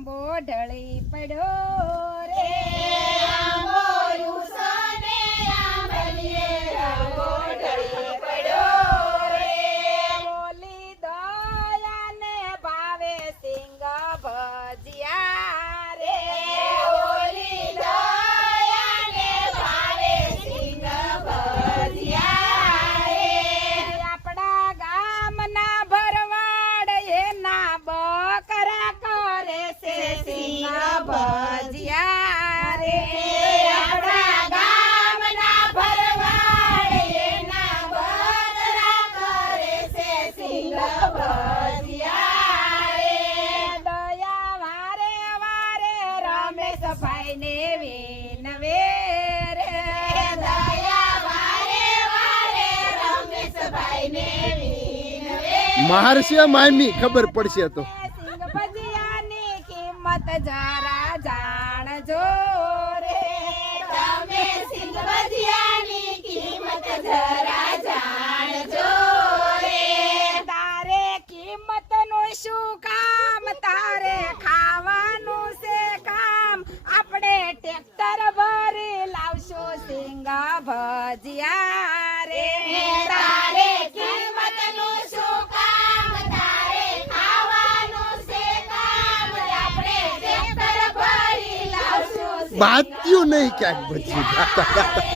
આંબો ઢળી પડ્યો રે આંબો રૂસો ને આંબલીએ આંબો ઢળી પડ્યો રે બોલી દયાને ભાવે સિંગ ભજીયા રે ઓલી દયાને ભાવે સિંગ ભજીયા રે આપણા ગામના ભરવાડ એના બકરા કરે છે સિંગ ભજીયા રે આપણા ગામના ભરવાડ એના બકરા કરે છે સિંગ ભજીયા રે દયા વારે વારે રમેશભાઈ ને વિનવે રે દયા વારે વારે રમેશભાઈ ને વિનવે મહર્ષિ મામી ખબર પડશે તો સિંગ ભજીયાની કિંમત જરા જાણજો રે તમે સિંગ ભજીયાની કિંમત જરા જાણજો રે તારે કિંમતનું શું કામ તારે ખાવાનું છે કામ આપણે ટ્રેક્ટર ભરી લાવશો સિંગ ભજીયા રે તારે કિંમતનું શું કામ તારે ખાવાનું છે કામ આપણે ટ્રેક્ટર ભરી લાવશું બાત્યું નહીં ક્યાંક ભજી